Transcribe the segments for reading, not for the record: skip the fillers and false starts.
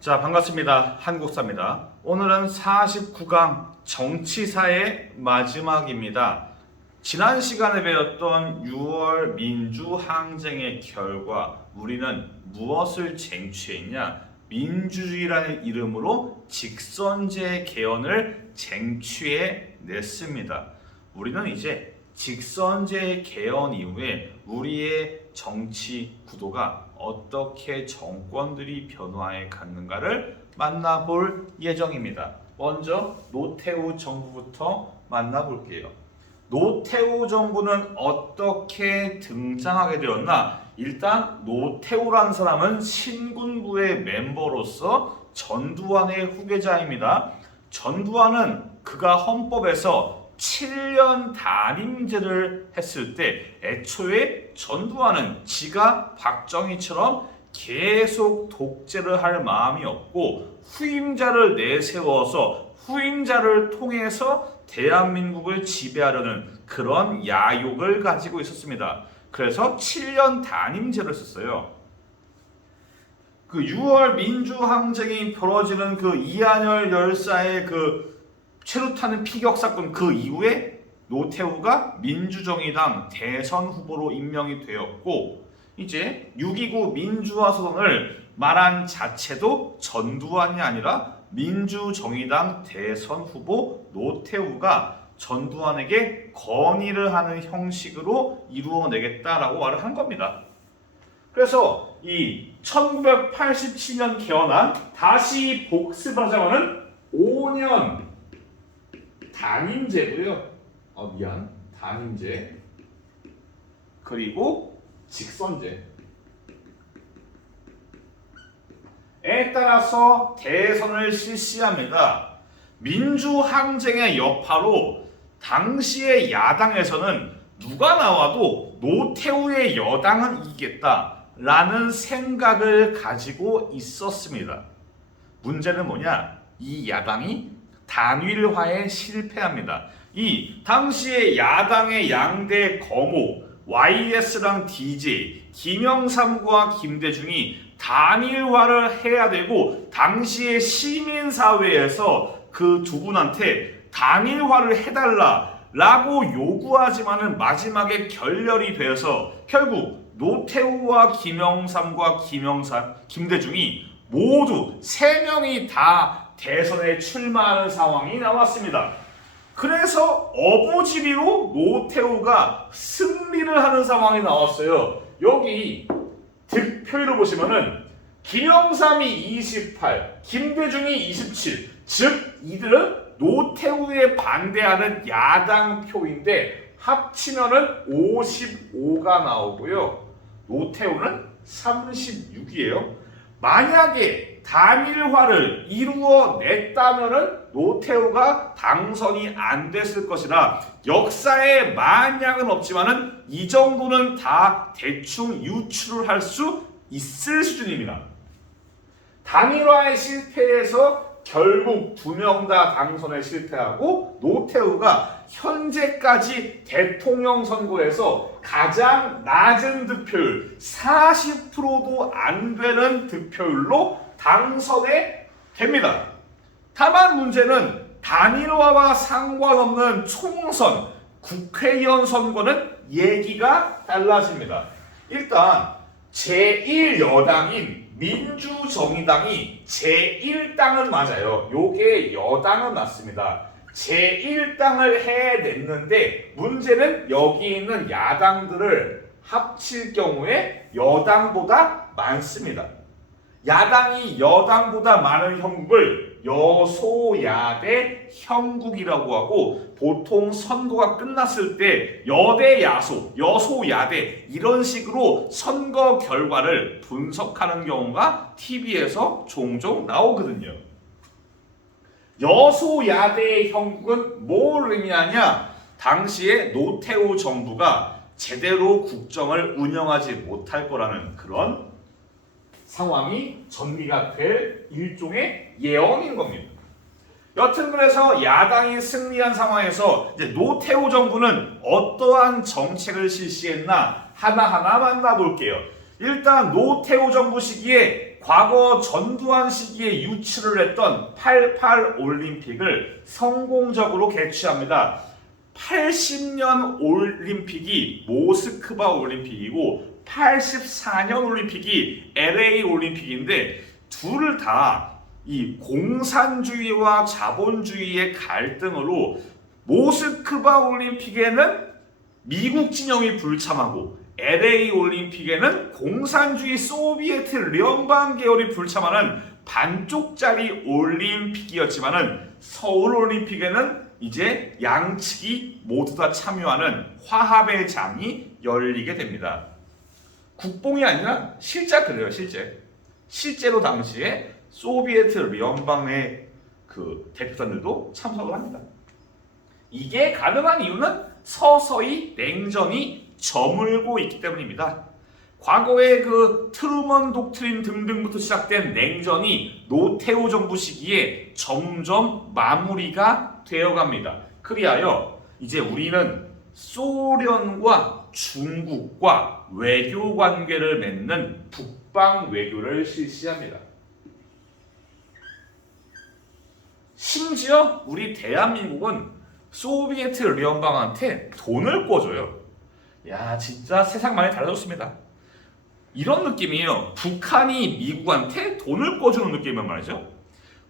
자, 반갑습니다. 한국사입니다. 오늘은 49강 정치사의 마지막입니다. 지난 시간에 배웠던 6월 민주항쟁의 결과 우리는 무엇을 쟁취했냐? 민주주의라는 이름으로 직선제 개헌을 쟁취해냈습니다. 우리는 이제 직선제 개헌 이후에 우리의 정치 구도가 어떻게 정권들이 변화해 갔는가를 만나볼 예정입니다. 먼저 노태우 정부부터 만나볼게요. 노태우 정부는 어떻게 등장하게 되었나? 일단 노태우라는 사람은 신군부의 멤버로서 전두환의 후계자입니다. 전두환은 그가 헌법에서 7년 단임제를 했을 때 애초에 전두환은 지가 박정희처럼 계속 독재를 할 마음이 없고 후임자를 내세워서 후임자를 통해서 대한민국을 지배하려는 그런 야욕을 가지고 있었습니다. 그래서 7년 단임제를 썼어요. 그 6월 민주항쟁이 벌어지는 그 이한열 열사의 그 최루탄의 피격 사건 그 이후에 노태우가 민주정의당 대선 후보로 임명이 되었고 이제 6.29 민주화 소송을 말한 자체도 전두환이 아니라 민주정의당 대선 후보 노태우가 전두환에게 건의를 하는 형식으로 이루어내겠다라고 말을 한 겁니다. 그래서 이 1987년 개헌안 다시 복습하자마는 5년 단임제고요. 단임제. 그리고 직선제. 에 따라서 대선을 실시합니다. 민주항쟁의 여파로 당시의 야당에서는 누가 나와도 노태우의 여당은 이기겠다라는 생각을 가지고 있었습니다. 문제는 뭐냐? 이 야당이 단일화에 실패합니다. 이 당시의 야당의 양대 거목 YS랑 DJ 김영삼과 김대중이 단일화를 해야 되고 당시의 시민사회에서 그 두 분한테 단일화를 해달라라고 요구하지만은 마지막에 결렬이 되어서 결국 노태우와 김영삼과 김대중이 모두 3명이 다 대선에 출마하는 상황이 나왔습니다. 그래서 어부지리로 노태우가 승리를 하는 상황이 나왔어요. 여기 득표율을 보시면은 김영삼이 28, 김대중이 27. 즉 이들은 노태우에 반대하는 야당 표인데 합치면은 55가 나오고요. 노태우는 36이에요. 만약에 단일화를 이루어냈다면은 노태우가 당선이 안 됐을 것이라 역사에 만약은 없지만은 이 정도는 다 대충 유추를 할 수 있을 수준입니다. 단일화에 실패해서 결국 2명 다 당선에 실패하고 노태우가 현재까지 대통령 선거에서 가장 낮은 득표율 40%도 안 되는 득표율로 당선에 됩니다. 다만 문제는 단일화와 상관없는 총선, 국회의원 선거는 얘기가 달라집니다. 일단 제1여당인 민주정의당이 제1당은 맞아요. 요게 여당은 맞습니다. 제1당을 해냈는데 문제는 여기 있는 야당들을 합칠 경우에 여당보다 많습니다. 야당이 여당보다 많은 형국을 여소야대 형국이라고 하고 보통 선거가 끝났을 때 여대 야소, 여소야대 이런 식으로 선거 결과를 분석하는 경우가 TV에서 종종 나오거든요. 여소야대의 형국은 뭘 의미하냐? 당시에 노태우 정부가 제대로 국정을 운영하지 못할 거라는 그런 상황이 전개가 될 일종의 예언인 겁니다. 여튼 그래서 야당이 승리한 상황에서 이제 노태우 정부는 어떠한 정책을 실시했나 하나하나 만나볼게요. 일단 노태우 정부 시기에 과거 전두환 시기에 유치를 했던 88 올림픽을 성공적으로 개최합니다. 80년 올림픽이 모스크바 올림픽이고 84년 올림픽이 LA 올림픽인데 둘을 다 이 공산주의와 자본주의의 갈등으로 모스크바 올림픽에는 미국 진영이 불참하고 LA 올림픽에는 공산주의 소비에트聯邦 계열이 불참하는 반쪽짜리 올림픽이었지만은 서울 올림픽에는 이제 양측이 모두 다 참여하는 화합의 장이 열리게 됩니다. 국뽕이 아니라 실제 그래요, 실제로 당시에 소비에트聯邦의 그 대표단들도 참석을 합니다. 이게 가능한 이유는 서서히 냉전이 저물고 있기 때문입니다. 과거의 그 트루먼 독트린 등등부터 시작된 냉전이 노태우 정부 시기에 점점 마무리가 되어갑니다. 그리하여 이제 우리는 소련과 중국과 외교 관계를 맺는 북방 외교를 실시합니다. 심지어 우리 대한민국은 소비에트聯邦한테 돈을 꿔줘요. 야, 진짜 세상 많이 달라졌습니다. 이런 느낌이에요. 북한이 미국한테 돈을 꿔주는 느낌이란 말이죠.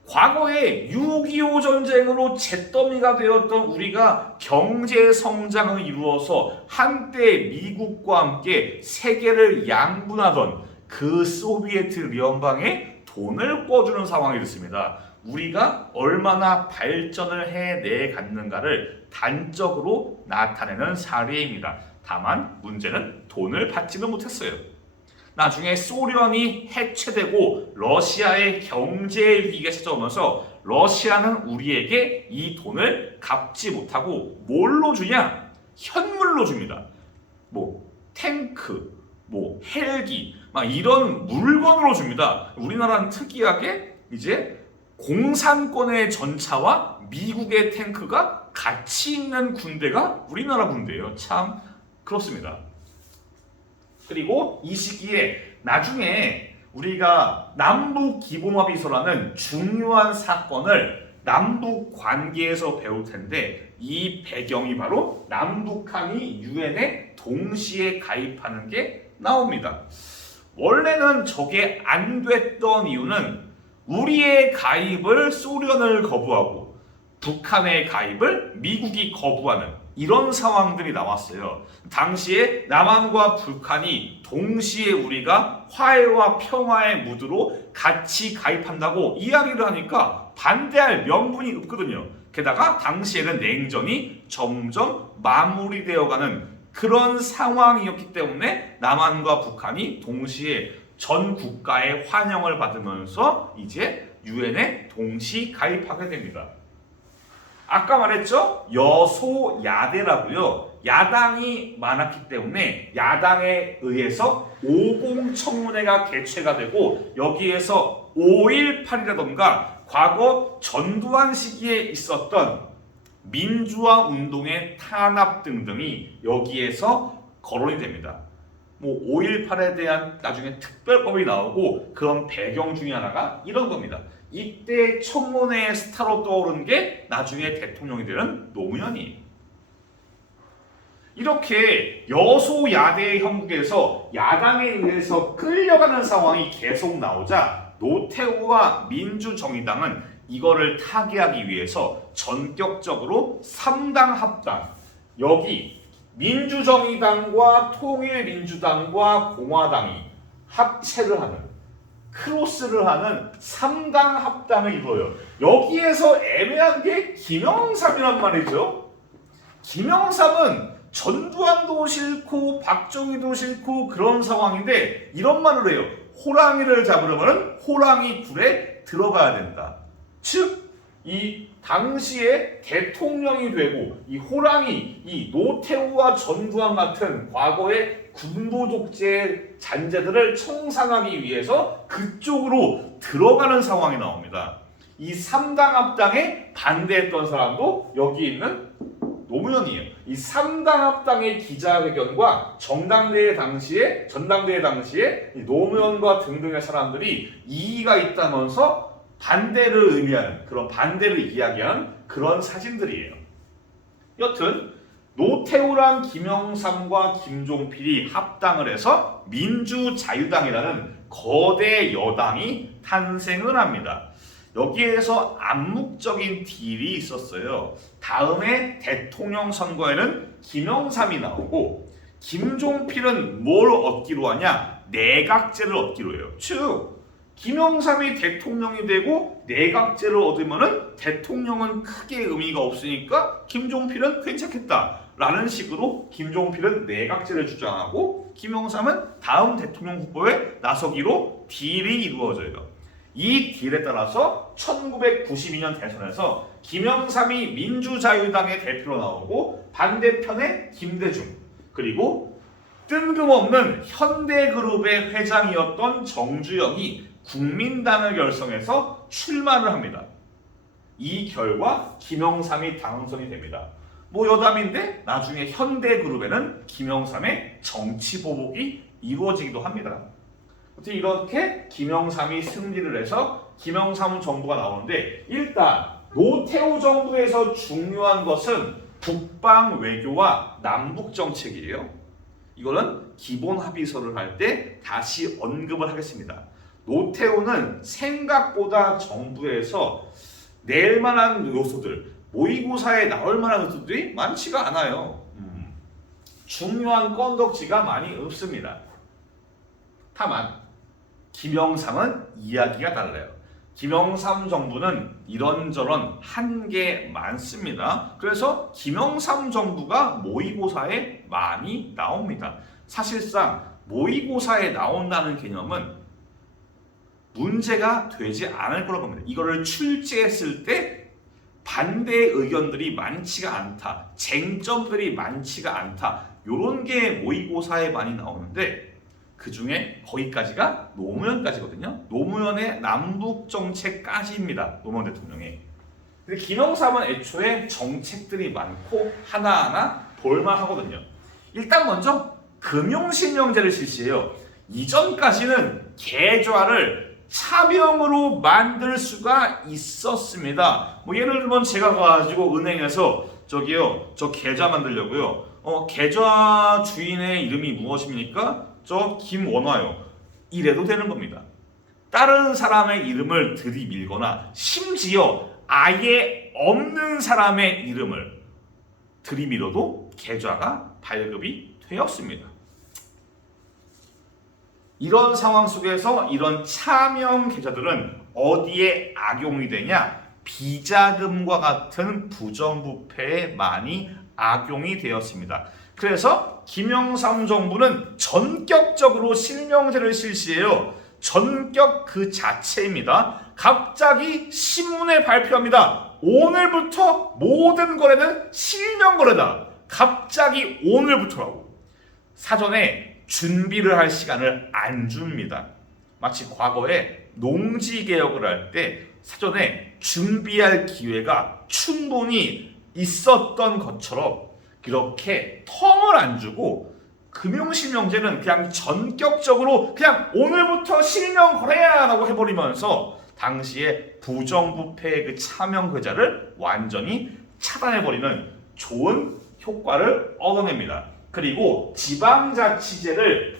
과거에 6.25 전쟁으로 잿더미가 되었던 우리가 경제 성장을 이루어서 한때 미국과 함께 세계를 양분하던 그 소비에트聯邦에 돈을 꿔주는 상황이 됐습니다. 우리가 얼마나 발전을 해내 갔는가를 단적으로 나타내는 사례입니다. 다만 문제는 돈을 받지는 못했어요. 나중에 소련이 해체되고 러시아의 경제 위기가 찾아오면서 러시아는 우리에게 이 돈을 갚지 못하고 뭘로 주냐? 현물로 줍니다. 뭐 탱크, 뭐 헬기, 막 이런 물건으로 줍니다. 우리나라는 특이하게 이제 공산권의 전차와 미국의 탱크가 같이 있는 군대가 우리나라 군대예요. 참 그렇습니다. 그리고 이 시기에 나중에 우리가 남북기본합의서라는 중요한 사건을 남북 관계에서 배울 텐데 이 배경이 바로 남북한이 유엔에 동시에 가입하는 게 나옵니다. 원래는 저게 안 됐던 이유는 우리의 가입을 소련을 거부하고 북한의 가입을 미국이 거부하는 이런 상황들이 나왔어요. 당시에 남한과 북한이 동시에 우리가 화해와 평화의 무드로 같이 가입한다고 이야기를 하니까 반대할 명분이 없거든요. 게다가 당시에는 냉전이 점점 마무리되어가는 그런 상황이었기 때문에 남한과 북한이 동시에 전 국가의 환영을 받으면서 이제 유엔에 동시 가입하게 됩니다. 아까 말했죠? 여소야대라고요. 야당이 많았기 때문에 야당에 의해서 50청문회가 개최가 되고 여기에서 5.18이라던가 과거 전두환 시기에 있었던 민주화 운동의 탄압 등등이 여기에서 거론이 됩니다. 뭐 5.18에 대한 나중에 특별법이 나오고 그런 배경 중에 하나가 이런 겁니다. 이때 청문회의 스타로 떠오른 게 나중에 대통령이 되는 노무현이에요. 이렇게 여소야대 형국에서 야당에 의해서 끌려가는 상황이 계속 나오자 노태우와 민주정의당은 이거를 타개하기 위해서 전격적으로 3당 합당, 여기 민주정의당과 통일민주당과 공화당이 합체를 하는, 크로스를 하는 3당 합당을 이뤄요. 여기에서 애매한 게 김영삼이란 말이죠. 김영삼은 전두환도 싫고 박정희도 싫고 그런 상황인데 이런 말을 해요. 호랑이를 잡으려면 호랑이 굴에 들어가야 된다. 즉 이 당시에 대통령이 되고 이 호랑이, 이 노태우와 전두환 같은 과거의 군부 독재 잔재들을 청산하기 위해서 그쪽으로 들어가는 상황이 나옵니다. 이 3당 합당에 반대했던 사람도 여기 있는 노무현이에요. 이 3당 합당의 기자회견과 전당대회 당시에 이 노무현과 등등의 사람들이 이의가 있다면서 반대를 의미하는 그런 반대를 이야기한 그런 사진들이에요. 여튼 노태우랑 김영삼과 김종필이 합당을 해서 민주자유당이라는 거대 여당이 탄생을 합니다. 여기에서 암묵적인 딜이 있었어요. 다음에 대통령 선거에는 김영삼이 나오고 김종필은 뭘 얻기로 하냐? 내각제를 얻기로 해요. 즉 김영삼이 대통령이 되고 내각제를 얻으면은 대통령은 크게 의미가 없으니까 김종필은 괜찮겠다라는 식으로 김종필은 내각제를 주장하고 김영삼은 다음 대통령 후보에 나서기로 딜이 이루어져요. 이 딜에 따라서 1992년 대선에서 김영삼이 민주자유당의 대표로 나오고 반대편에 김대중 그리고 뜬금없는 현대그룹의 회장이었던 정주영이 국민당을 결성해서 출마를 합니다. 이 결과 김영삼이 당선이 됩니다. 뭐 여담인데 나중에 현대그룹에는 김영삼의 정치 보복이 이루어지기도 합니다. 이렇게 김영삼이 승리를 해서 김영삼 정부가 나오는데 일단 노태우 정부에서 중요한 것은 북방 외교와 남북 정책이에요. 이거는 기본 합의서를 할 때 다시 언급을 하겠습니다. 노태우는 생각보다 정부에서 낼 만한 요소들, 모의고사에 나올 만한 요소들이 많지가 않아요. 중요한 건덕지가 많이 없습니다. 다만 김영삼은 이야기가 달라요. 김영삼 정부는 이런저런 한계 많습니다. 그래서 김영삼 정부가 모의고사에 많이 나옵니다. 사실상 모의고사에 나온다는 개념은 문제가 되지 않을 거라고 봅니다. 이거를 출제했을 때 반대 의견들이 많지가 않다. 쟁점들이 많지가 않다. 이런 게 모의고사에 많이 나오는데 그 중에 거기까지가 노무현까지거든요. 노무현의 남북정책까지입니다. 노무현 대통령이. 근데 김영삼은 애초에 정책들이 많고 하나하나 볼만하거든요. 일단 먼저 금융실명제를 실시해요. 이전까지는 계좌를 차명으로 만들 수가 있었습니다. 뭐 예를 들면 제가 가지고 은행에서 저기요, 저 계좌 만들려고요. 계좌 주인의 이름이 무엇입니까? 저 김원화요. 이래도 되는 겁니다. 다른 사람의 이름을 들이밀거나 심지어 아예 없는 사람의 이름을 들이밀어도 계좌가 발급이 되었습니다. 이런 상황 속에서 이런 차명 계좌들은 어디에 악용이 되냐? 비자금과 같은 부정부패에 많이 악용이 되었습니다. 그래서 김영삼 정부는 전격적으로 실명제를 실시해요. 전격 그 자체입니다. 갑자기 신문에 발표합니다. 오늘부터 모든 거래는 실명거래다. 갑자기 오늘부터라고. 사전에 준비를 할 시간을 안 줍니다. 마치 과거에 농지개혁을 할 때 사전에 준비할 기회가 충분히 있었던 것처럼 그렇게 텀을 안 주고 금융실명제는 그냥 전격적으로 그냥 오늘부터 실명 거래야라고 해버리면서 당시에 부정부패의 그 차명계좌를 완전히 차단해버리는 좋은 효과를 얻어냅니다. 그리고 지방자치제를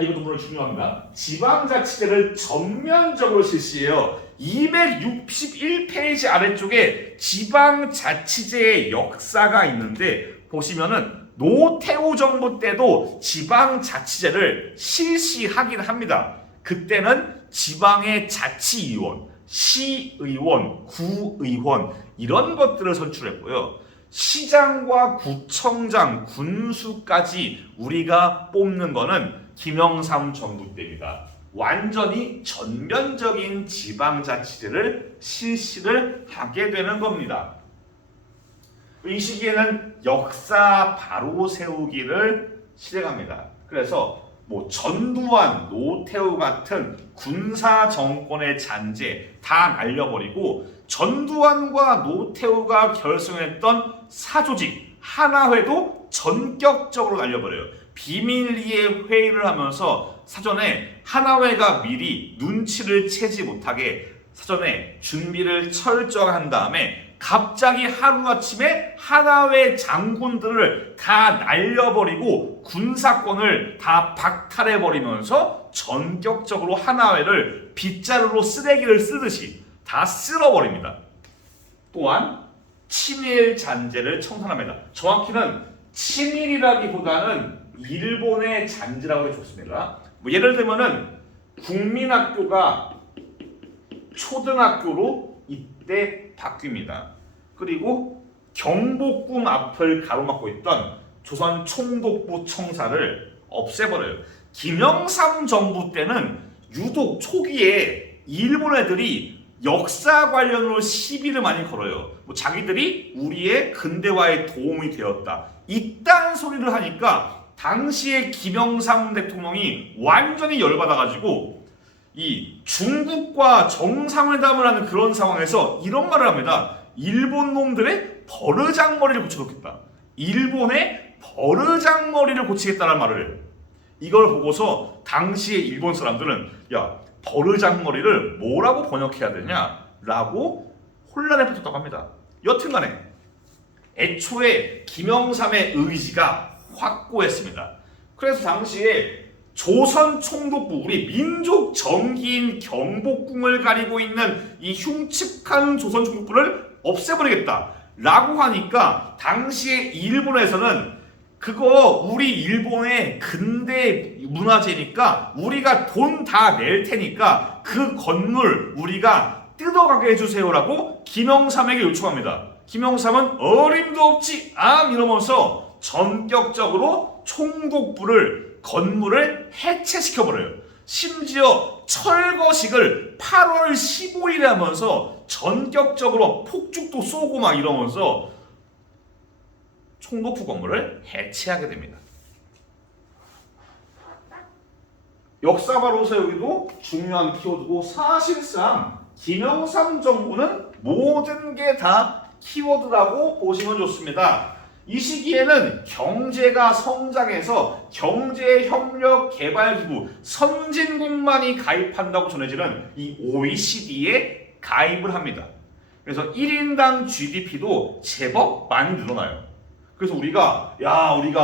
이것도 물론 중요합니다. 지방자치제를 전면적으로 실시해요. 261페이지 아래쪽에 지방자치제의 역사가 있는데 보시면은 노태우 정부 때도 지방자치제를 실시하긴 합니다. 그때는 지방의 자치의원, 시의원, 구의원 이런 것들을 선출했고요. 시장과 구청장, 군수까지 우리가 뽑는 거는 김영삼 정부 때입니다. 완전히 전면적인 지방자치제를 실시를 하게 되는 겁니다. 이 시기에는 역사 바로 세우기를 실행합니다. 그래서 뭐 전두환, 노태우 같은 군사 정권의 잔재 다 날려버리고 전두환과 노태우가 결성했던 사조직 하나회도 전격적으로 날려버려요. 비밀리에 회의를 하면서 사전에 하나회가 미리 눈치를 채지 못하게 사전에 준비를 철저히 한 다음에 갑자기 하루아침에 하나회 장군들을 다 날려버리고 군사권을 다 박탈해버리면서 전격적으로 하나회를 빗자루로 쓰레기를 쓰듯이 다 쓸어버립니다. 또한 친일 잔재를 청산합니다. 정확히는 친일이라기보다는 일본의 잔재라고 해도 좋습니다. 뭐 예를 들면은 국민학교가 초등학교로 이때 바뀝니다. 그리고 경복궁 앞을 가로막고 있던 조선 총독부 청사를 없애버려요. 김영삼 정부 때는 유독 초기에 일본 애들이 역사 관련으로 시비를 많이 걸어요. 뭐 자기들이 우리의 근대화에 도움이 되었다. 이딴 소리를 하니까 당시에 김영삼 대통령이 완전히 열받아가지고 이 중국과 정상회담을 하는 그런 상황에서 이런 말을 합니다. 일본 놈들의 버르장머리를 고쳐놓겠다. 일본의 버르장머리를 고치겠다는 말을. 이걸 보고서 당시에 일본 사람들은 야, 버르장머리를 뭐라고 번역해야 되냐? 라고 혼란에 빠졌다고 합니다. 여튼간에 애초에 김영삼의 의지가 확고했습니다. 그래서 당시에 조선 총독부, 우리 민족 정기인 경복궁을 가리고 있는 이 흉측한 조선 총독부를 없애버리겠다 라고 하니까 당시에 일본에서는 그거 우리 일본의 근대 문화재니까 우리가 돈 다 낼 테니까 그 건물 우리가 뜯어가게 해주세요라고 김영삼에게 요청합니다. 김영삼은 어림도 없지 이러면서 전격적으로 총독부를 건물을 해체시켜버려요. 심지어 철거식을 8월 15일에 하면서 전격적으로 폭죽도 쏘고 막 이러면서 총독부 건물을 해체하게 됩니다. 역사바로서 여기도 중요한 키워드고 사실상 김영삼 정부는 모든 게 다 키워드라고 보시면 좋습니다. 이 시기에는 경제가 성장해서 경제협력개발기구 선진국만이 가입한다고 전해지는 이 OECD에 가입을 합니다. 그래서 1인당 GDP도 제법 많이 늘어나요. 그래서 우리가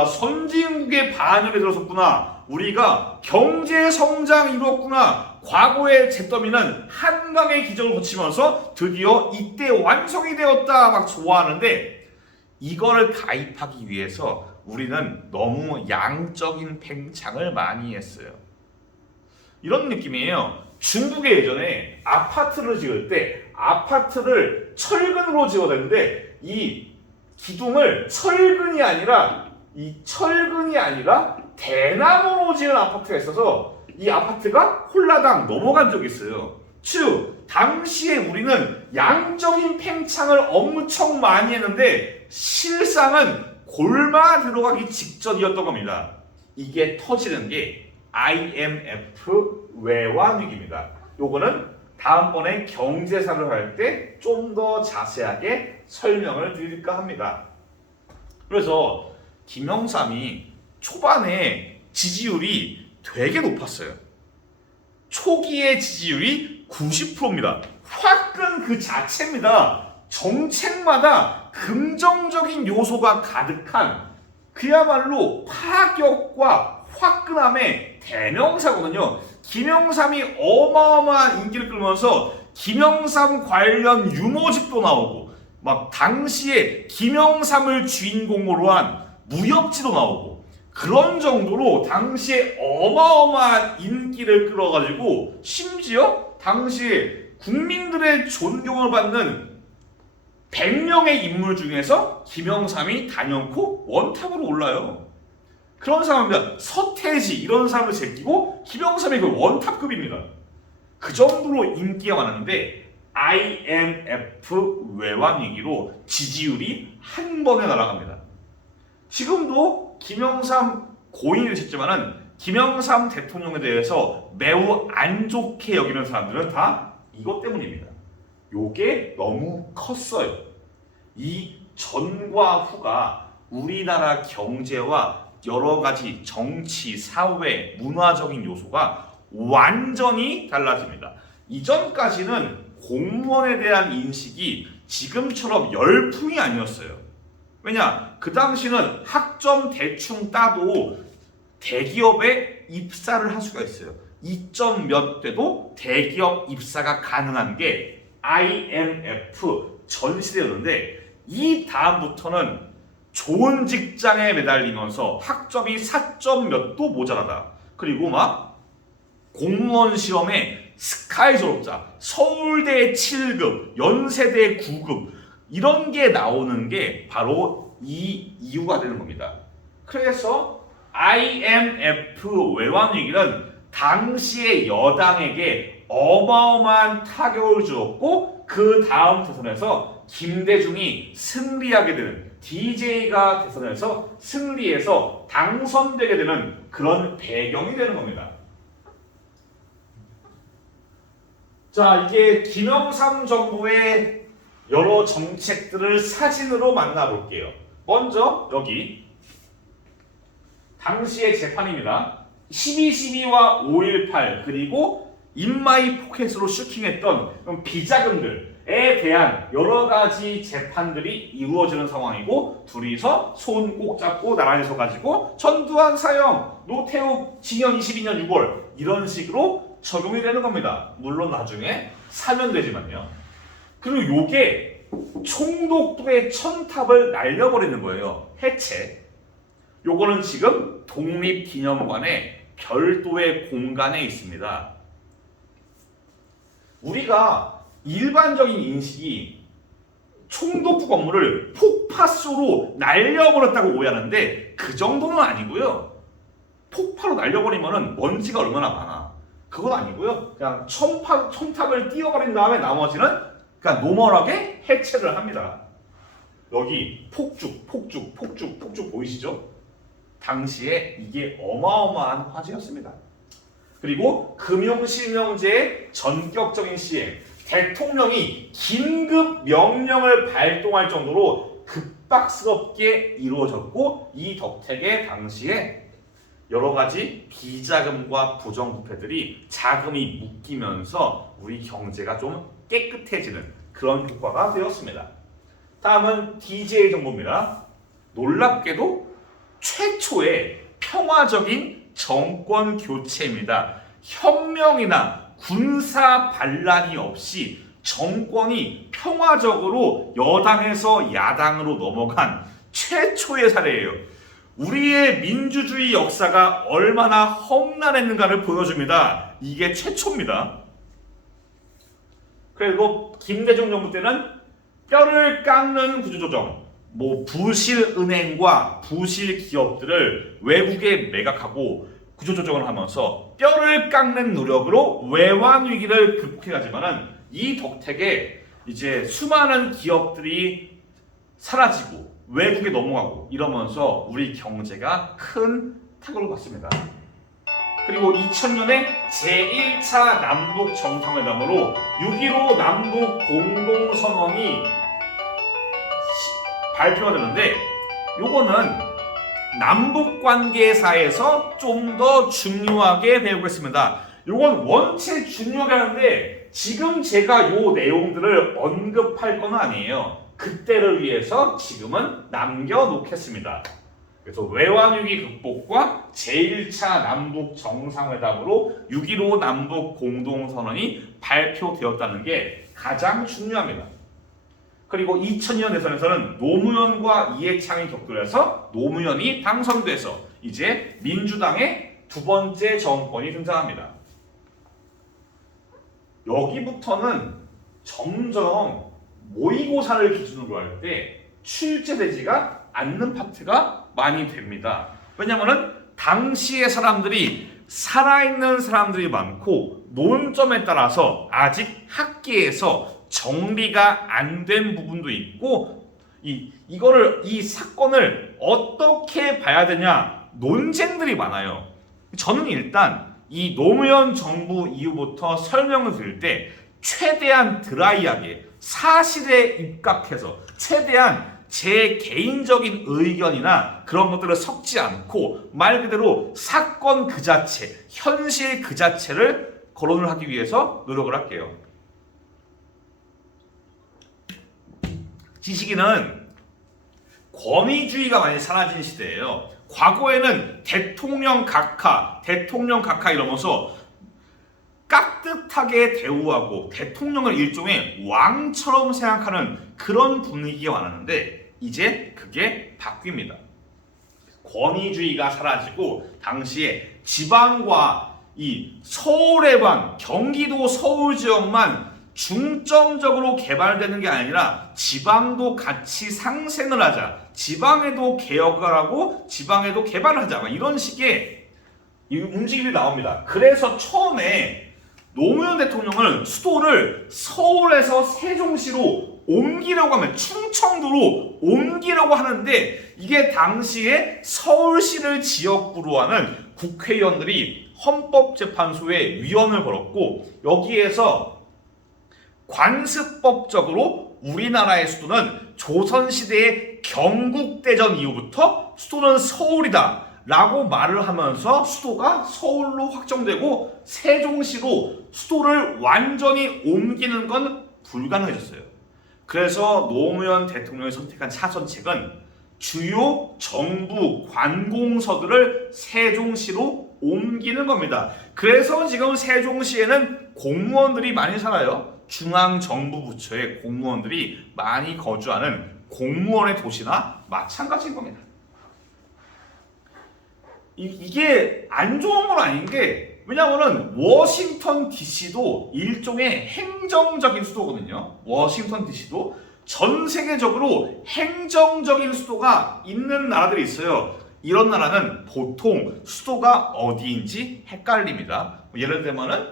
선진국의 반열에 들어섰구나. 우리가 경제 성장 이뤘구나. 과거의 잿더미는 한강의 기적을 거치면서 드디어 이때 완성이 되었다 막 좋아하는데 이거를 가입하기 위해서 우리는 너무 양적인 팽창을 많이 했어요. 이런 느낌이에요. 중국에 예전에 아파트를 지을 때 아파트를 철근으로 지어야 되는데 이 기둥을 철근이 아니라 대나무로 지은 아파트가 있어서 이 아파트가 홀라당 넘어간 적이 있어요. 즉 당시에 우리는 양적인 팽창을 엄청 많이 했는데 실상은 골마 들어가기 직전이었던 겁니다. 이게 터지는 게 IMF 외환위기입니다. 요거는 다음번에 경제사를 할 때 좀 더 자세하게 설명을 드릴까 합니다. 그래서 김영삼이 초반에 지지율이 되게 높았어요. 초기의 지지율이 90%입니다. 화끈 그 자체입니다. 정책마다 긍정적인 요소가 가득한 그야말로 파격과 화끈함의 대명사거든요. 김영삼이 어마어마한 인기를 끌면서 김영삼 관련 유머집도 나오고 막 당시에 김영삼을 주인공으로 한 무협지도 나오고 그런 정도로 당시에 어마어마한 인기를 끌어가지고 심지어 당시에 국민들의 존경을 받는 100명의 인물 중에서 김영삼이 단연코 원탑으로 올라요. 그런 상황입니다. 서태지 이런 사람을 제끼고 김영삼이 그 원탑급입니다. 그 정도로 인기가 많았는데 IMF 외환위기로 지지율이 한 번에 날아갑니다. 지금도 김영삼 고인이 되셨지만은 김영삼 대통령에 대해서 매우 안 좋게 여기는 사람들은 다 이것 때문입니다. 요게 너무 컸어요. 이 전과 후가 우리나라 경제와 여러 가지 정치, 사회, 문화적인 요소가 완전히 달라집니다. 이전까지는 공무원에 대한 인식이 지금처럼 열풍이 아니었어요. 왜냐? 그 당시는 학점 대충 따도 대기업에 입사를 할 수가 있어요. 2점 몇 돼도 대기업 입사가 가능한 게 IMF 전 시대였는데, 이 다음부터는 좋은 직장에 매달리면서 학점이 4점 몇도 모자라다. 그리고 막 공무원 시험에 스카이 졸업자, 서울대 7급, 연세대 9급 이런 게 나오는 게 바로 이 이유가 되는 겁니다. 그래서 IMF 외환위기는 당시의 여당에게 어마어마한 타격을 주었고, 그 다음 대선에서 김대중이 승리하게 되는, DJ가 대선에서 승리해서 당선되게 되는 그런 배경이 되는 겁니다. 자, 이게 김영삼 정부의 여러 정책들을 사진으로 만나볼게요. 먼저 여기 당시의 재판입니다. 12.12와 5.18 그리고 인마이 포켓으로 슈킹했던 비자금들에 대한 여러 가지 재판들이 이루어지는 상황이고, 둘이서 손 꼭 잡고 나란히 서가지고 전두환 사형, 노태우 징역 22년 6월 이런 식으로 적용이 되는 겁니다. 물론 나중에 사면되지만요. 그리고 요게 총독부의 천탑을 날려버리는 거예요. 해체. 요거는 지금 독립기념관의 별도의 공간에 있습니다. 우리가 일반적인 인식이 총독부 건물을 폭파수로 날려버렸다고 오해하는데, 그 정도는 아니고요. 폭파로 날려버리면 먼지가 얼마나 많아. 그건 아니고요. 그냥 첨탑을 띄워버린 다음에 나머지는 그냥 노멀하게 해체를 합니다. 여기 폭죽 보이시죠? 당시에 이게 어마어마한 화제였습니다. 그리고 금융실명제의 전격적인 시행, 대통령이 긴급 명령을 발동할 정도로 급박스럽게 이루어졌고, 이 덕택에 당시에 여러 가지 비자금과 부정부패들이 자금이 묶이면서 우리 경제가 좀 깨끗해지는 그런 효과가 되었습니다. 다음은 DJ 정부입니다. 놀랍게도 최초의 평화적인 정권 교체입니다. 혁명이나 군사 반란이 없이 정권이 평화적으로 여당에서 야당으로 넘어간 최초의 사례예요. 우리의 민주주의 역사가 얼마나 험난했는가를 보여줍니다. 이게 최초입니다. 그리고 김대중 정부 때는 뼈를 깎는 구조조정, 부실은행과 부실 기업들을 외국에 매각하고 구조조정을 하면서 뼈를 깎는 노력으로 외환위기를 극복해가지만은, 이 덕택에 이제 수많은 기업들이 사라지고 외국에 넘어가고 이러면서 우리 경제가 큰 타격을 받습니다. 그리고 2000년에 제1차 남북 정상회담으로 6.15 남북 공동선언이 발표가 되는데, 요거는 남북관계사에서 좀 더 중요하게 배우겠습니다. 요건 원체 중요하게 하는데 지금 제가 요 내용들을 언급할 건 아니에요. 그때를 위해서 지금은 남겨놓겠습니다. 그래서 외환위기 극복과 제1차 남북 정상회담으로 6.15 남북 공동선언이 발표되었다는 게 가장 중요합니다. 그리고 2002년 대선에서는 노무현과 이해창이 격돌해서 노무현이 당선돼서 이제 민주당의 두 번째 정권이 등장합니다. 여기부터는 점점 모의고사를 기준으로 할 때 출제되지가 않는 파트가 많이 됩니다. 왜냐하면 당시의 사람들이 살아있는 사람들이 많고 논점에 따라서 아직 학계에서 정리가 안 된 부분도 있고, 이 사건을 어떻게 봐야 되냐 논쟁들이 많아요. 저는 일단 이 노무현 정부 이후부터 설명을 드릴 때 최대한 드라이하게 사실에 입각해서 최대한 제 개인적인 의견이나 그런 것들을 섞지 않고 말 그대로 사건 그 자체, 현실 그 자체를 거론을 하기 위해서 노력을 할게요. 지식인은 권위주의가 많이 사라진 시대예요. 과거에는 대통령 각하 이러면서 깍듯하게 대우하고 대통령을 일종의 왕처럼 생각하는 그런 분위기가 많았는데 이제 그게 바뀝니다. 권위주의가 사라지고 당시에 지방과 이 서울의 방, 경기도 서울 지역만 중점적으로 개발되는 게 아니라 지방도 같이 상생을 하자. 지방에도 개혁을 하고 지방에도 개발을 하자. 이런 식의 움직임이 나옵니다. 그래서 처음에 노무현 대통령은 수도를 서울에서 세종시로 옮기려고 하면 충청도로 옮기려고 하는데 이게 당시에 서울시를 지역구로 하는 국회의원들이 헌법재판소에 위원을 걸었고 여기에서 관습법적으로 우리나라의 수도는 조선시대의 경국대전 이후부터 수도는 서울이다 라고 말을 하면서 수도가 서울로 확정되고 세종시로 수도를 완전히 옮기는 건 불가능해졌어요. 그래서 노무현 대통령이 선택한 차선책은 주요 정부 관공서들을 세종시로 옮기는 겁니다. 그래서 지금 세종시에는 공무원들이 많이 살아요. 중앙정부부처의 공무원들이 많이 거주하는 공무원의 도시나 마찬가지인 겁니다. 이게 안 좋은 건 아닌 게 왜냐하면 워싱턴 DC도 일종의 행정적인 수도거든요. 워싱턴 DC도 전 세계적으로 행정적인 수도가 있는 나라들이 있어요. 이런 나라는 보통 수도가 어디인지 헷갈립니다. 예를 들면은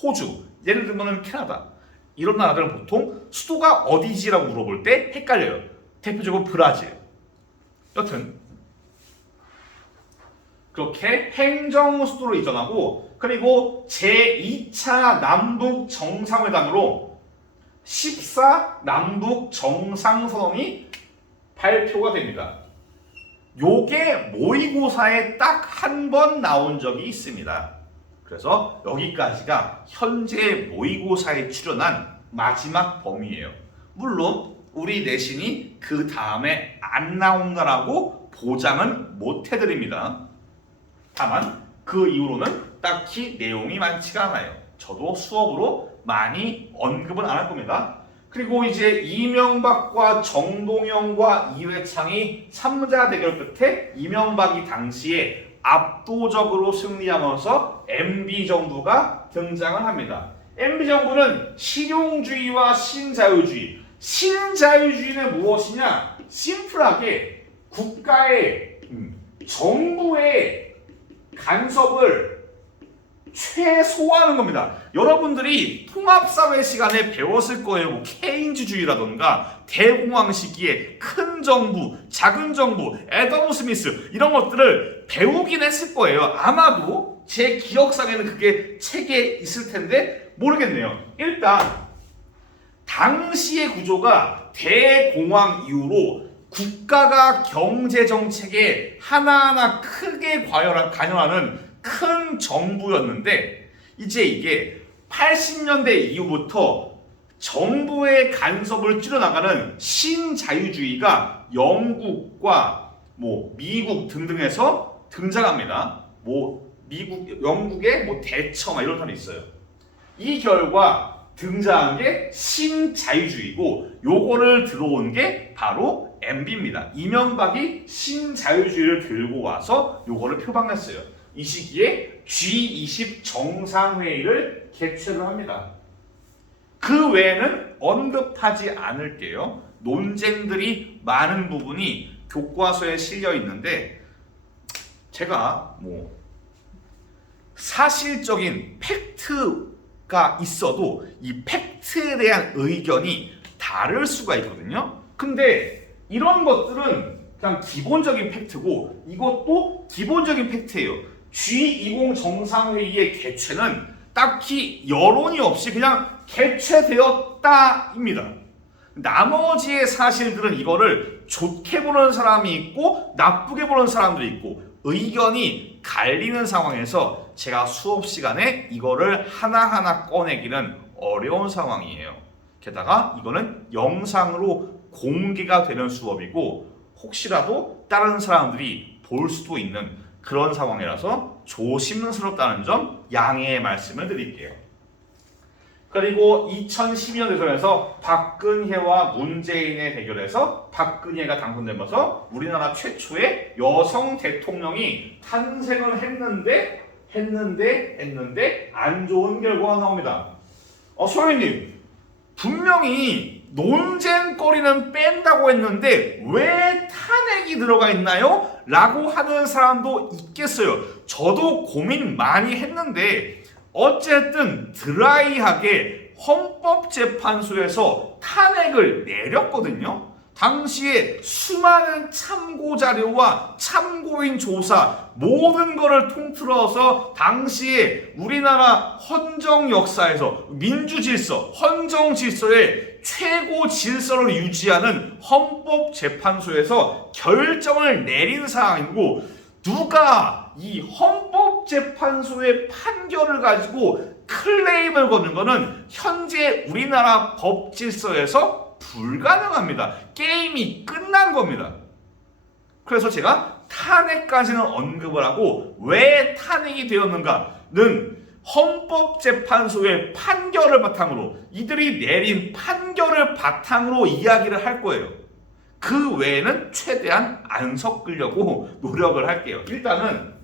호주, 예를 들면은 캐나다. 이런 나라들은 보통 수도가 어디지라고 물어볼 때 헷갈려요. 대표적으로 브라질. 여튼 그렇게 행정 수도로 이전하고 그리고 제2차 남북 정상회담으로 14 남북 정상선언이 발표가 됩니다. 요게 모의고사에 딱 한 번 나온 적이 있습니다. 그래서 여기까지가 현재 모의고사에 출연한 마지막 범위예요. 물론 우리 내신이 그 다음에 안 나온다라고 보장은 못 해드립니다. 다만 그 이후로는 딱히 내용이 많지가 않아요. 저도 수업으로 많이 언급은 안 할 겁니다. 그리고 이제 이명박과 정동영과 이회창이 3자 대결 끝에 이명박이 당시에 압도적으로 승리하면서 MB정부가 등장을 합니다. MB정부는 실용주의와 신자유주의. 신자유주의는 무엇이냐? 심플하게 국가의 정부의 간섭을 최소화하는 겁니다. 여러분들이 통합사회 시간에 배웠을 거예요. 뭐 케인즈주의라던가 대공황 시기에 큰 정부, 작은 정부, 애덤 스미스 이런 것들을 배우긴 했을 거예요. 아마도 제 기억상에는 그게 책에 있을 텐데 모르겠네요. 일단 당시의 구조가 대공황 이후로 국가가 경제정책에 하나하나 크게 관여하는 큰 정부였는데 이제 이게 80년대 이후부터 정부의 간섭을 줄여나가는 신자유주의가 영국과 미국 등등에서 등장합니다. 영국의 대처 이런 단이 있어요. 이 결과 등장한 게 신자유주의고 요거를 들어온 게 바로 MB입니다. 이명박이 신자유주의를 들고 와서 요거를 표방했어요. 이 시기에 G20 정상회의를 개최를 합니다. 그 외에는 언급하지 않을게요. 논쟁들이 많은 부분이 교과서에 실려 있는데 제가 사실적인 팩트가 있어도 이 팩트에 대한 의견이 다를 수가 있거든요. 근데 이런 것들은 그냥 기본적인 팩트고 이것도 기본적인 팩트예요. G20 정상회의의 개최는 딱히 여론이 없이 그냥 개최되었다입니다. 나머지의 사실들은 이거를 좋게 보는 사람이 있고 나쁘게 보는 사람들이 있고 의견이 갈리는 상황에서 제가 수업 시간에 이거를 하나하나 꺼내기는 어려운 상황이에요. 게다가 이거는 영상으로 공개가 되는 수업이고 혹시라도 다른 사람들이 볼 수도 있는 그런 상황이라서 조심스럽다는 점 양해의 말씀을 드릴게요. 그리고 2012년 대선에서 박근혜와 문재인의 대결에서 박근혜가 당선되면서 우리나라 최초의 여성 대통령이 탄생을 했는데 안 좋은 결과가 나옵니다. 소연님 분명히 논쟁거리는 뺀다고 했는데 왜 탄핵이 들어가 있나요? 라고 하는 사람도 있겠어요. 저도 고민 많이 했는데 어쨌든 드라이하게 헌법재판소에서 탄핵을 내렸거든요. 당시에 수많은 참고 자료와 참고인 조사 모든 것을 통틀어서 당시에 우리나라 헌정 역사에서 민주 질서, 헌정 질서의 최고 질서를 유지하는 헌법재판소에서 결정을 내린 사항이고 누가 이 헌법재판소의 판결을 가지고 클레임을 거는 것은 현재 우리나라 법 질서에서 불가능합니다. 게임이 끝난 겁니다. 그래서 제가 탄핵까지는 언급을 하고 왜 탄핵이 되었는가는 헌법재판소의 판결을 바탕으로 이들이 내린 판결을 바탕으로 이야기를 할 거예요. 그 외에는 최대한 안 섞으려고 노력을 할게요. 일단은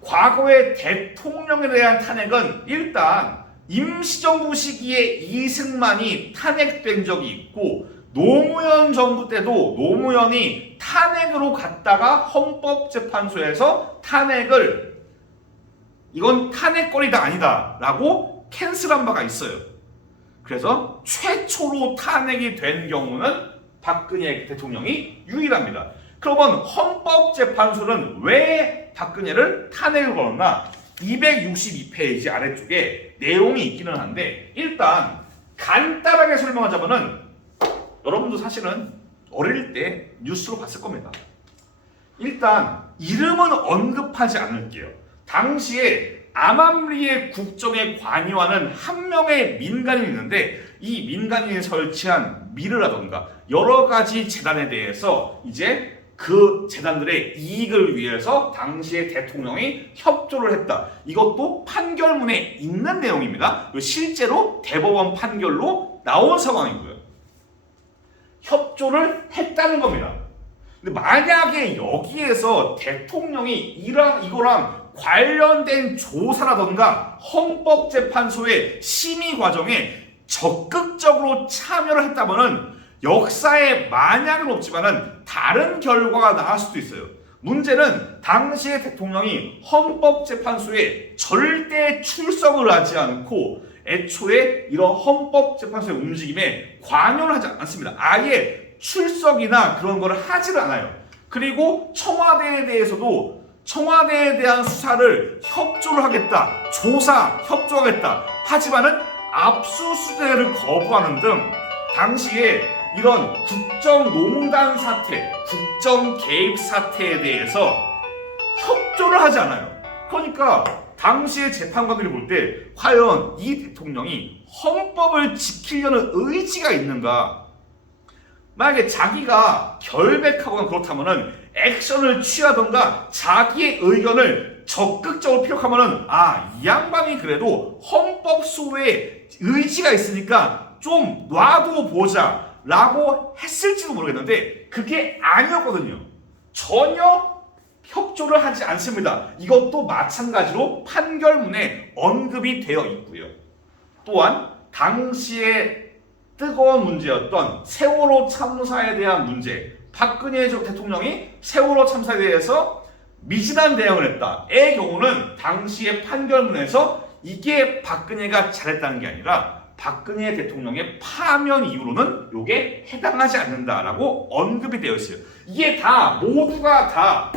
과거의 대통령에 대한 탄핵은 일단 임시정부 시기에 이승만이 탄핵된 적이 있고 노무현 정부 때도 노무현이 탄핵으로 갔다가 헌법재판소에서 탄핵을 이건 탄핵거리가 아니다 라고 캔슬한 바가 있어요. 그래서 최초로 탄핵이 된 경우는 박근혜 대통령이 유일합니다. 그러면 헌법재판소는 왜 박근혜를 탄핵을 걸었나? 262페이지 아래쪽에 내용이 있기는 한데 일단 간단하게 설명하자면은 여러분도 사실은 어릴 때 뉴스로 봤을 겁니다. 일단 이름은 언급하지 않을게요. 당시에 암암리의 국정에 관여하는 한 명의 민간인이 있는데 이 민간인이 설치한 미르라던가 여러 가지 재단에 대해서 이제 그 재단들의 이익을 위해서 당시의 대통령이 협조를 했다. 이것도 판결문에 있는 내용입니다. 실제로 대법원 판결로 나온 상황이고요. 협조를 했다는 겁니다. 근데 만약에 여기에서 대통령이 이거랑 관련된 조사라던가 헌법재판소의 심의 과정에 적극적으로 참여를 했다면은 역사에 만약은 없지만은 다른 결과가 나올 수도 있어요. 문제는 당시의 대통령이 헌법재판소에 절대 출석을 하지 않고 애초에 이런 헌법재판소의 움직임에 관여를 하지 않습니다. 아예 출석이나 그런 걸 하지를 않아요. 그리고 청와대에 대해서도 청와대에 대한 수사를 협조를 하겠다, 조사 협조하겠다 하지만은 압수수색을 거부하는 등 당시에 이런 국정농단 사태, 국정 개입 사태에 대해서 협조를 하지 않아요. 그러니까 당시의 재판관들이 볼 때 과연 이 대통령이 헌법을 지키려는 의지가 있는가? 만약에 자기가 결백하거나 그렇다면은 액션을 취하던가 자기의 의견을 적극적으로 피력하면은 이 양반이 그래도 헌법 소외에 의지가 있으니까 좀 놔둬 보자 라고 했을지도 모르겠는데 그게 아니었거든요. 전혀 협조를 하지 않습니다. 이것도 마찬가지로 판결문에 언급이 되어 있고요. 또한 당시에 뜨거운 문제였던 세월호 참사에 대한 문제, 박근혜 대통령이 세월호 참사에 대해서 미진한 대응을 했다의 경우는 당시의 판결문에서 이게 박근혜가 잘했다는 게 아니라 박근혜 대통령의 파면 이후로는 이게 해당하지 않는다라고 언급이 되어 있어요. 이게 다 모두가 다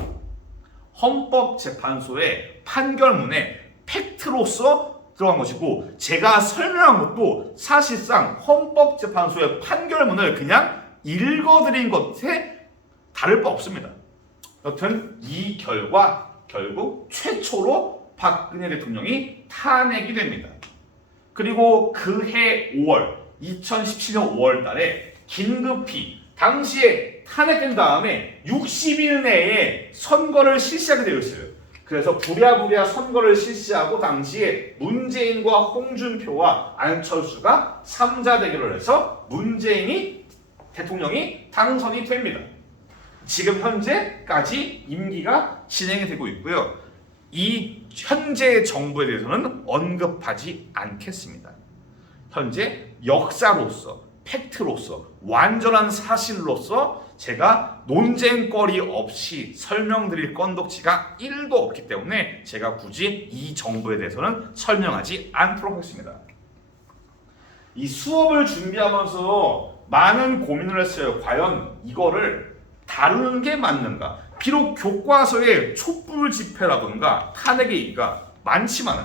헌법재판소의 판결문에 팩트로서 들어간 것이고 제가 설명한 것도 사실상 헌법재판소의 판결문을 그냥 읽어드린 것에 다를 바 없습니다. 여튼 이 결과 결국 최초로 박근혜 대통령이 탄핵이 됩니다. 그리고 그해 5월 2017년 5월 달에 긴급히 당시에 탄핵된 다음에 60일 내에 선거를 실시하게 되어 있어요. 그래서 부랴부랴 선거를 실시하고 당시에 문재인과 홍준표와 안철수가 3자 대결을 해서 문재인이 대통령이 당선이 됩니다. 지금 현재까지 임기가 진행이 되고 있고요. 이 현재 정부에 대해서는 언급하지 않겠습니다. 현재 역사로서, 팩트로서, 완전한 사실로서 제가 논쟁거리 없이 설명드릴 건덕지가 1도 없기 때문에 제가 굳이 이 정부에 대해서는 설명하지 않도록 하겠습니다. 이 수업을 준비하면서 많은 고민을 했어요. 과연 이거를 다루는 게 맞는가? 비록 교과서에 촛불 집회라든가 탄핵의 얘기가 많지만은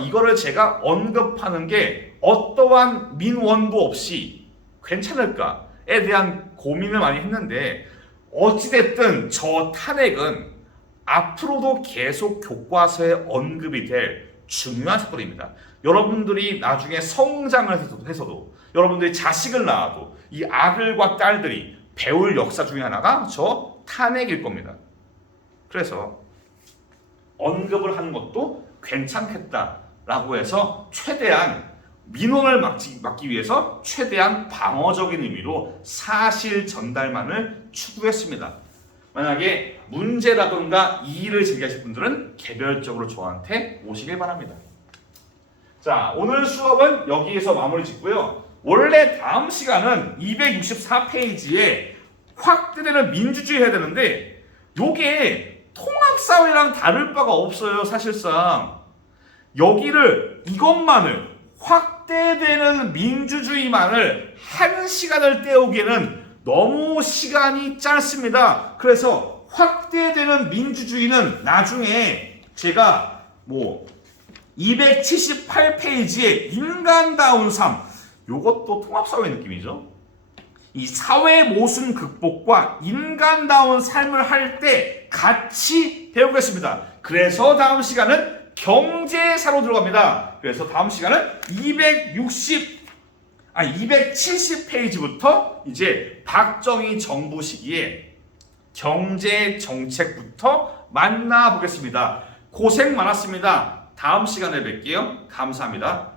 이거를 제가 언급하는 게 어떠한 민원도 없이 괜찮을까에 대한 고민을 많이 했는데 어찌됐든 저 탄핵은 앞으로도 계속 교과서에 언급이 될 중요한 사건입니다. 여러분들이 나중에 성장을 해서도 여러분들이 자식을 낳아도 이 아들과 딸들이 배울 역사 중에 하나가 저 탄핵일 겁니다. 그래서 언급을 하는 것도 괜찮겠다라고 해서 최대한 민원을 막기 위해서 최대한 방어적인 의미로 사실 전달만을 추구했습니다. 만약에 문제라든가 이의를 제기하실 분들은 개별적으로 저한테 오시길 바랍니다. 자, 오늘 수업은 여기에서 마무리 짓고요. 원래 다음 시간은 264페이지에 확대되는 민주주의 해야 되는데 요게 통합사회랑 다를 바가 없어요. 사실상 여기를 이것만을 확대되는 민주주의만을 1시간을 때우기에는 너무 시간이 짧습니다. 그래서 확대되는 민주주의는 나중에 제가 278페이지에 인간다운 삶, 요것도 통합사회 느낌이죠. 이 사회 모순 극복과 인간다운 삶을 할 때 같이 배우겠습니다. 그래서 다음 시간은 경제사로 들어갑니다. 그래서 다음 시간은 270페이지부터 이제 박정희 정부 시기에 경제 정책부터 만나보겠습니다. 고생 많았습니다. 다음 시간에 뵐게요. 감사합니다.